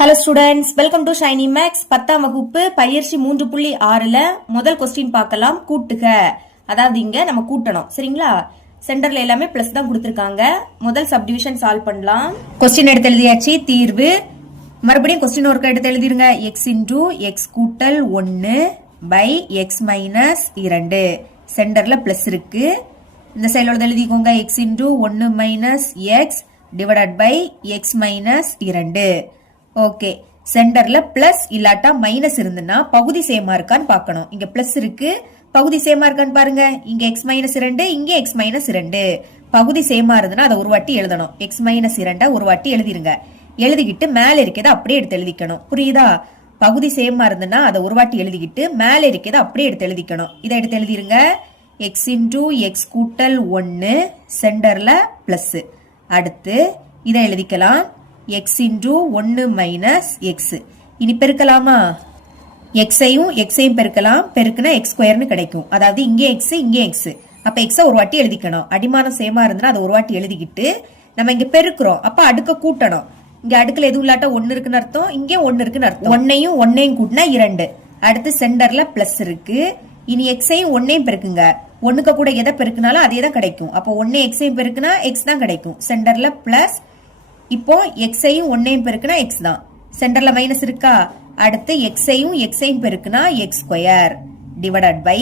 Hello ஸ்டூடெண்ட்ஸ், welcome to Shiny Maths. 10ஆம் வகுப்பு பயிற்சி 3.6ல முதல் கொஸ்டின் பார்க்கலாம். கூட்டுக, அதாவது இங்க நம்ம கூட்டணும். சரிங்களா? சென்டர்ல எல்லாமே பிளஸ் தான் கொடுத்திருக்காங்க. முதல் சப்டிவிஷன் சால்வ் பண்ணலாம். கொஸ்டின் எடுத்து எழுதியாச்சு. தீர்வு மறுபடியும் கொஸ்டின் ஒர்க் எடுத்து எழுதிருங்க. எக்ஸ் இன்டூ எக்ஸ் கூட்டல் 1 பை எக்ஸ் மைனஸ் 2. சென்டர்ல பிளஸ் இருக்கு. இந்த சைடோட எழுதிக்கோங்க. X into 1 minus x divided by x minus 2. Okay, சென்டர்ல பிளஸ் இல்லாட்டா மைனஸ் இருந்துன்னா பகுதி சேமா இருக்கான்னு பார்க்கணும். இங்க பிளஸ் இருக்கு, பகுதி சேமா இருக்கான்னு பாருங்க. இங்க எக்ஸ் மைனஸ் 2, இங்க எக்ஸ் மைனஸ் 2. பகுதி சேமா இருந்துன்னா அதை ஒரு வாட்டி எழுதணும். எக்ஸ் மைனஸ் 2 ஒரு வாட்டி எழுதிருங்க. எழுதிக்கிட்டு மேல இருக்கிறத அப்படியே எடுத்து எழுதிக்கணும். புரியுதா? பகுதி சேமா இருந்துன்னா அதை ஒரு வாட்டி எழுதிக்கிட்டு மேல இருக்கிறத அப்படியே எடுத்து எழுதிக்கணும். இதை எடுத்து எழுதிருங்க. எக்ஸ் இன்டூ எக்ஸ் கூட்டல் 1 சென்டர்ல பிளஸ். அடுத்து இதை எழுதிக்கலாம். x into 1 minus X. இனி பெருக்கலாமா? எக்ஸையும் எக்ஸையும் பெருக்கலாம். பெருக்குனா எக்ஸ் ஸ்கொயர்னு கிடைக்கும். அதாவது இங்கே எக்ஸ் இங்கே எக்ஸ். அப்ப எக்ஸை ஒரு வாட்டி எழுதிக்கணும். அடிமானம் சேமா இருந்தா அதை ஒரு வாட்டி எழுதிக்கிட்டு நம்ம இங்க பெருக்கிறோம். அப்ப அடுக்க கூட்டணும். இங்க அடுக்கல எதுவும் இல்லாட்ட 1 இருக்குன்னு அர்த்தம், இங்கே 1 இருக்குன்னு அர்த்தம். 1ஐயும் கூட்டினா 2. அடுத்து சென்டர்ல பிளஸ் இருக்கு. இனி எக்ஸையும் 1ஐயும் பெருக்குங்க. 1க்கு கூட எதை பெருக்குனாலும் அதே தான் கிடைக்கும். அப்போ 1 எக்ஸையும் பெருக்குனா எக்ஸ் தான் கிடைக்கும். சென்டர்ல பிளஸ். இப்போ எக்ஸையும் 1ஐயும் பெருக்குனா எக்ஸ் தான். சென்டர்ல மைனஸ் இருக்கா? அடுத்து எக்ஸையும் எக்ஸையும் பெருக்குனா எக்ஸ் ஸ்கொயர் டிவைடட் பை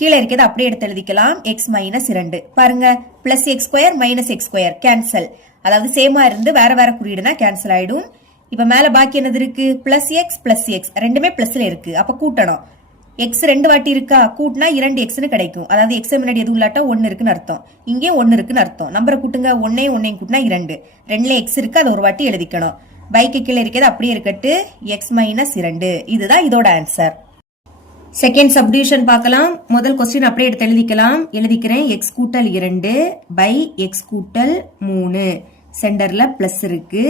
கீழே இருக்கிறது அப்படியே எடுத்து எழுதிக்கலாம். X minus 2. பாருங்க, plus X square minus X square cancel. அதாவது சேமா இருந்து வேற வேற குறியீடுனா கேன்சல் ஆயிடும். இப்ப மேல பாக்கி என்னது இருக்கு? பிளஸ் எக்ஸ் ரெண்டுமே பிளஸ்ல இருக்கு. அப்ப கூட்டணும். எக்ஸ் 2 வாட்டி இருக்கா? கூட்டினா 2 எக்ஸ்னு கிடைக்கும். அதாவது எக்ஸ் முன்னாடி எதுவும் இல்லாட்டா 1 இருக்குன்னு அர்த்தம், இங்கே 1 இருக்குன்னு அர்த்தம். நம்பரை கூட்டுங்க. 1ஐயும் கூட்டினா 2. 2ல எக்ஸ் இருக்கு, அதை ஒரு வாட்டி எழுதிக்கணும். பைக்கு கீழே இருக்கிறது அப்படியே இருக்கட்டு. X minus 2. இதுதான் இதோட ஆன்சர். செகண்ட் சப்டிவிஷன் பார்க்கலாம். முதல் கொஸ்டின் அப்படியே எடுத்து எழுதிக்கலாம். எழுதிக்கிறேன். எக்ஸ் கூட்டல் 2 பை எக்ஸ் கூட்டல் 3. சென்டர்ல பிளஸ் இருக்கு.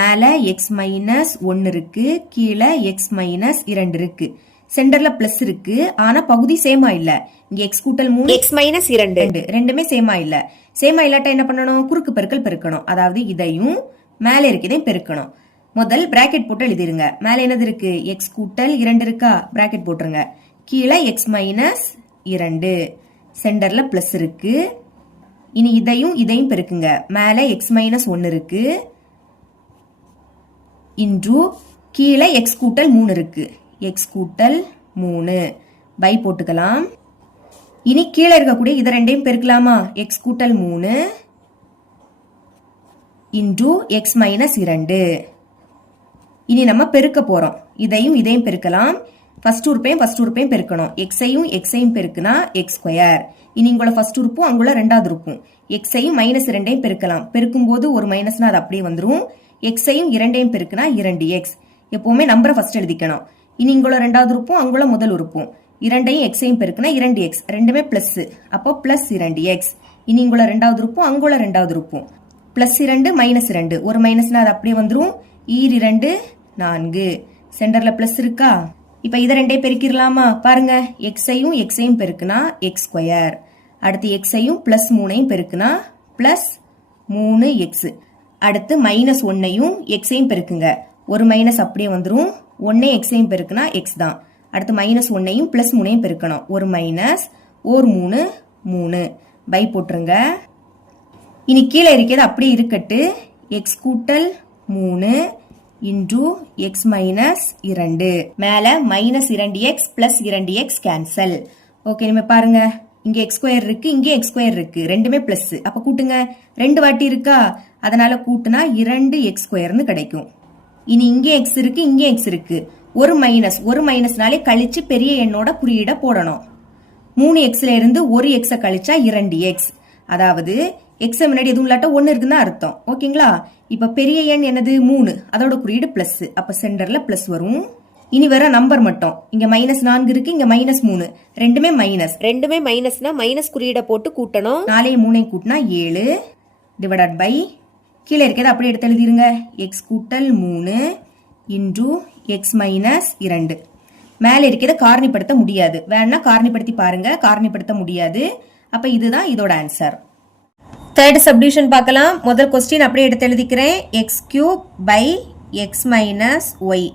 மேல எக்ஸ் மைனஸ் 1 இருக்கு. கீழே எக்ஸ் மைனஸ் 2 இருக்கு. சென்டர்ல பிளஸ் இருக்கு, ஆனா பகுதி சேமா இல்ல. இங்க எக்ஸ் கூட்டல் 3 எக்ஸ் மைனஸ் 2 ரெண்டுமே சேமா இல்ல. சேமா இல்லாட்டா என்ன பண்ணணும்? குறுக்கு பெருக்கல் பெருக்கணும். அதாவது இதையும் மேல இருக்கதையும் பெருக்கணும். முதல் பிராக்கெட் போட்டு எழுதிருங்க. மேல என்னது இருக்கு? எக்ஸ் கூட்டல் 2 இருக்கா? பிராக்கெட் போட்டுருங்க. கீழே எக்ஸ் மைனஸ் 2. சென்டர்ல பிளஸ் இருக்கு. இனி இதையும் பெருக்குங்க. மேல எக்ஸ் மைனஸ் 1 இருக்கு. இன்டு கீழே எக்ஸ் கூட்டல் 3 இருக்கு. எக்ஸ் கூட்டல் 3 பை போட்டுக்கலாம். இனி கீழே இருக்கக்கூடிய இதை ரெண்டையும் பெருக்கலாமா? எக்ஸ் கூட்டல் 3 இன்டு எக்ஸ் மைனஸ் 2. இனி நம்ம பெருக்க போறோம். இதையும் பெருக்கலாம். ஃபர்ஸ்ட் உறுப்பையும் பெருக்கணும். எக்ஸையும் பெருக்குனா எக்ஸ் ஸ்கொயர். இனி இங்குள்ள ஃபர்ஸ்ட் உறுப்பும் அங்குள்ள ரெண்டாவது உறுப்பும். எக்ஸையும் மைனஸ் 2ஐயும் பெருக்கலாம். பெருக்கும் போது ஒரு மைனஸ்னா அது அப்படியே வந்துடும். எக்ஸையும் 2ஐயும் பெருக்குனா 2x. எப்பவுமே நம்பரை ஃபர்ஸ்ட் எழுதிக்கணும். இனி இங்குள்ள ரெண்டாவது உறுப்பும் அங்குள்ள முதல் உறுப்பும். 2ஐயும் எக்ஸையும் பெருக்குனா 2x. ரெண்டுமே பிளஸ். அப்போ பிளஸ் 2x. இனி இங்குள்ள ரெண்டாவது உறுப்பும் அங்குள்ள ரெண்டாவது உறுப்பும். Plus 2 minus 2. ஒரு மைனஸ்னா அது அப்படியே வந்துடும். 2 4. சென்டர்ல பிளஸ் இருக்கா? இப்ப இதை ரெண்டையும் பெருக்கிடலாமா? பாருங்க, எக்ஸையும் பெருக்குனா எக்ஸ் ஸ்கொயர். அடுத்து எக்ஸையும் பிளஸ் 3ஐயும் பெருக்குனா பிளஸ் 3x. அடுத்து மைனஸ் 1ஐயும் எக்ஸையும் பெருக்குங்க. ஒரு மைனஸ் அப்படியே வந்துடும். 1 எக்ஸையும் பெருக்குனா எக்ஸ் தான். அடுத்து மைனஸ் 1ஐயும் பிளஸ் 3ஐயும் பெருக்கணும். ஒரு மைனஸ் 3 பை போட்டுருங்க. இனி கீழே இருக்கிறது அப்படியே இருக்கட்டு. எக்ஸ் கூட்டல் 3 இன்டு எக்ஸ் மைனஸ் 2. மேல minus 2x plus 2x cancel. Okay, நம்ம பாருங்க. இங்க எக்ஸ் ஸ்கொயர் இருக்கு, இங்கே எக்ஸ் ஸ்கொயர் இருக்கு. ரெண்டுமே பிளஸ். அப்ப கூட்டுங்க. 2 வாட்டி இருக்கா? அதனால கூட்டுனா 2x ஸ்கொயர்னு கிடைக்கும். இனி இங்கே எக்ஸ் இருக்கு, இங்கே எக்ஸ் இருக்கு. ஒரு மைனஸ்னாலே கழிச்சு பெரிய எண்ணோட குறியீட போடணும். 3xல இருந்து ஒரு எக்ஸ கழிச்சா 2x. அதாவது எக்ஸ் முன்னாடி எதுவும் இல்லாட்ட 1 இருக்குன்னு அர்த்தம். ஓகேங்களா? இப்ப பெரிய எண் என்னது? 3. அதோட குறியீடு பிளஸ். அப்ப சென்டர்ல பிளஸ் வரும். இனி வர நம்பர் மட்டும். இங்க மைனஸ் 4 இருக்கு, இங்க மைனஸ் 3. ரெண்டுமே மைனஸ்னா மைனஸ் குறியீட போட்டு கூட்டணும். 4ஐயும் 3ஐயும் கூட்டினா 7 டிவைடட் பை கீழே இருக்கிறது அப்படியே எடுத்து எழுதிருங்க. எக்ஸ் கூட்டல் 3 இன்டு எக்ஸ் மைனஸ் 2. மேல இருக்கிறத காரணிப்படுத்த முடியாது. வேணா காரணிப்படுத்தி பாருங்க. காரணிப்படுத்த முடியாது. அப்ப இதுதான் இதோட ஆன்சர். தேர்ட் சப்டிவிஷன் பார்க்கலாம். முதல் கொஸ்டின் அப்படியே எடுத்து எழுதிக்கிறேன். X cube by x minus y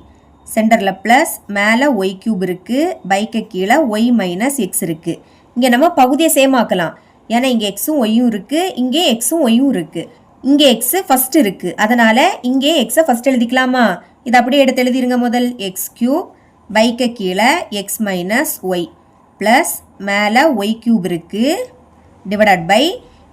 சென்டரில் ப்ளஸ் மேலே ஒய் கியூப் இருக்குது பைக்கு கீழே ஒய் மைனஸ் எக்ஸ் இருக்குது. இங்கே நம்ம பகுதியை சேம் ஆக்கலாம். ஏன்னா இங்கே எக்ஸும் ஒய்யும் இருக்குது, இங்கே எக்ஸும் ஒய்யும் இருக்குது. இங்கே எக்ஸு ஃபஸ்ட் இருக்குது, அதனால் இங்கே எக்ஸை ஃபஸ்ட் எழுதிக்கலாமா? இதை அப்படியே எடுத்து எழுதிருங்க. முதல் எக்ஸ் கியூப் பைக்கு கீழே எக்ஸ் மைனஸ் ஒய் ப்ளஸ் மேலே ஒய் கியூப் இருக்குது டிவைடட் பை,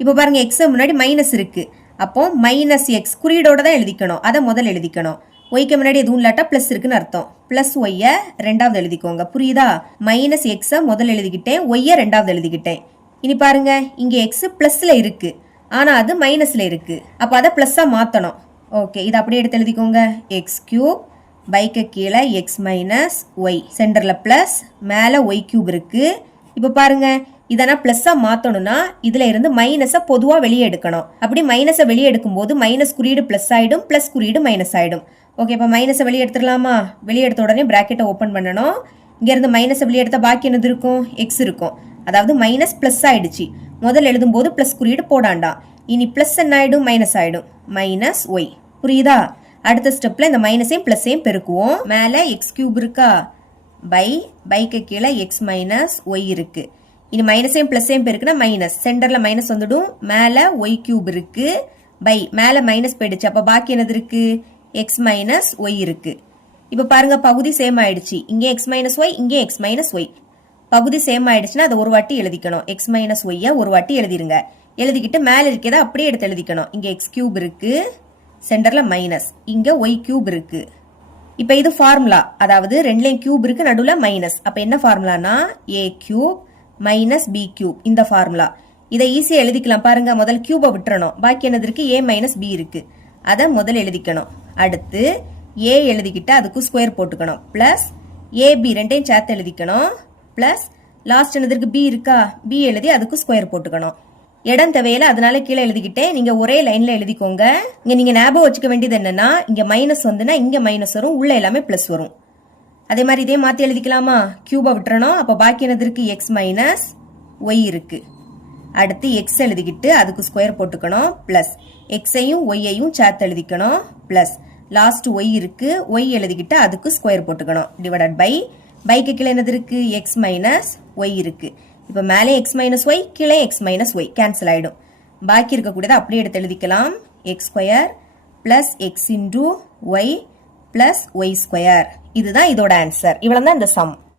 இப்போ பாருங்கள் எக்ஸை முன்னாடி மைனஸ் இருக்குது, அப்போ மைனஸ் எக்ஸ் குறியீடோடு தான் எழுதிக்கணும், அதை முதல் எழுதிக்கணும். ஒய்க்கு முன்னாடி எதுவும் இல்லாட்டா ப்ளஸ் இருக்குன்னு அர்த்தம். ப்ளஸ் ஒய்யை ரெண்டாவது எழுதிக்கோங்க. புரியுதா? மைனஸ் எக்ஸை முதல் எழுதிக்கிட்டேன், ஒய்யை ரெண்டாவது எழுதிக்கிட்டேன். இனி பாருங்க இங்கே எக்ஸ் ப்ளஸில் இருக்குது, ஆனால் அது மைனஸில் இருக்குது, அப்போ அதை ப்ளஸ்ஸாக மாற்றணும். ஓகே, இதை அப்படியே எடுத்து எழுதிக்கோங்க. எக்ஸ் கியூப் பைக்கு கீழே எக்ஸ் மைனஸ் ஒய் சென்டரில் ப்ளஸ் மேலே ஒய் கியூப் இருக்குது. இப்போ பாருங்க இதை நான் ப்ளஸ்ஸாக மாற்றணும்னா இதில் இருந்து மைனஸை பொதுவாக வெளியே எடுக்கணும். அப்படி மைனஸை வெளியே எடுக்கும்போது மைனஸ் குறியீடு ப்ளஸ் ஆகிடும், ப்ளஸ் குறியீடு மைனஸ் ஆகிடும். ஓகே, இப்போ மைனஸை வெளியே எடுத்துடலாமா? வெளியே எடுத்த உடனே ப்ராக்கெட்டை ஓப்பன் பண்ணணும். இங்கேருந்து மைனஸை வெளியே எடுத்தால் பாக்கி என்னது இருக்கும்? எக்ஸ் இருக்கும். அதாவது மைனஸ் ப்ளஸ் ஆகிடுச்சு. முதல் எழுதும்போது ப்ளஸ் குறியீடு போடாண்டாம். இனி ப்ளஸ் என்ன ஆகிடும்? மைனஸ் ஆகிடும். Minus y. புரியுதா? அடுத்த ஸ்டெப்பில் இந்த மைனஸையும் ப்ளஸ்ஸையும் பெருக்குவோம். மேலே எக்ஸ் கியூப் இருக்கா, பைக்கு கீழே எக்ஸ் மைனஸ் ஒய் இருக்குது. இனி மைனஸையும் ப்ளஸ்ஸையும் பெருக்குனா மைனஸ், சென்டரில் மைனஸ் வந்துடும். மேலே ஒய் கியூப் இருக்குது, மேலே மைனஸ் போயிடுச்சு, அப்போ பாக்கி என்னது இருக்குது? எக்ஸ் மைனஸ் ஒய் இருக்குது. இப்போ பாருங்கள் பகுதி சேம் ஆயிடுச்சு. இங்கே எக்ஸ் மைனஸ் ஒய், இங்கே எக்ஸ் மைனஸ் ஒய். பகுதி சேம் ஆயிடுச்சுன்னா அதை ஒரு வாட்டி எழுதிக்கணும். எக்ஸ் மைனஸ் ஒய்யை ஒரு வாட்டி எழுதிருங்க. எழுதிக்கிட்டு மேலே இருக்கிறத அப்படியே எடுத்து எழுதிக்கணும். இங்கே எக்ஸ் கியூப் இருக்குது, சென்டரில் மைனஸ், இங்கே ஒய் கியூப் இருக்குது. இப்போ இது ஃபார்முலா, அதாவது ரெண்டுலேயும் கியூப் இருக்குது, நடுவில் மைனஸ். அப்போ என்ன ஃபார்முலானா a cube minus B cube, இந்த ஃபார்முலா. இதை ஈஸியாக எழுதிக்கலாம். பாருங்க முதல் கியூபை விட்டுறணும், பாக்கி என்னது இருக்குது? ஏ மைனஸ் பி இருக்குது, அதை முதல் எழுதிக்கணும். அடுத்து ஏ எழுதிக்கிட்டு அதுக்கு ஸ்கொயர் போட்டுக்கணும், ப்ளஸ் ஏபி ரெண்டையும் சேர்த்து எழுதிக்கணும், ப்ளஸ் லாஸ்ட் என்னது பி இருக்கா, பி எழுதி அதுக்கு ஸ்கொயர் போட்டுக்கணும். இடம் தேவையில்லை, அதனால கீழே எழுதிக்கிட்டேன். நீங்கள் ஒரே லைனில் எழுதிக்கோங்க. இங்கே நீங்கள் ஞாபகம் வச்சுக்க வேண்டியது என்னன்னா, இங்கே மைனஸ் வந்துன்னா இங்கே மைனஸ் வரும், உள்ள எல்லாமே ப்ளஸ் வரும். அதே மாதிரி இதே மாற்றி எழுதிக்கலாமா? கியூபை விட்டுறணும், அப்போ பாக்கி என்னது இருக்குது? எக்ஸ் மைனஸ் ஒய் இருக்குது. அடுத்து எக்ஸ் எழுதிக்கிட்டு அதுக்கு ஸ்கொயர் போட்டுக்கணும், ப்ளஸ் எக்ஸையும் ஒய்யையும் சேர்த்து எழுதிக்கணும், ப்ளஸ் லாஸ்ட் ஒய் இருக்கு, ஒய் எழுதிக்கிட்டு அதுக்கு ஸ்கொயர் போட்டுக்கணும், டிவைடட் பைக்கு கீழே என்னது இருக்கு? எக்ஸ் மைனஸ் ஒய் இருக்கு. இப்போ மேலே எக்ஸ் மைனஸ் ஒய், கீழே எக்ஸ் மைனஸ் ஒய் கேன்சல் ஆகிடும். பாக்கி இருக்கக்கூடியதை அப்படியே எடுத்து எழுதிக்கலாம். X square plus x into y plus y square. இதுதான் இதோட ஆன்சர். இவ்வளோ தான் இந்த சம்.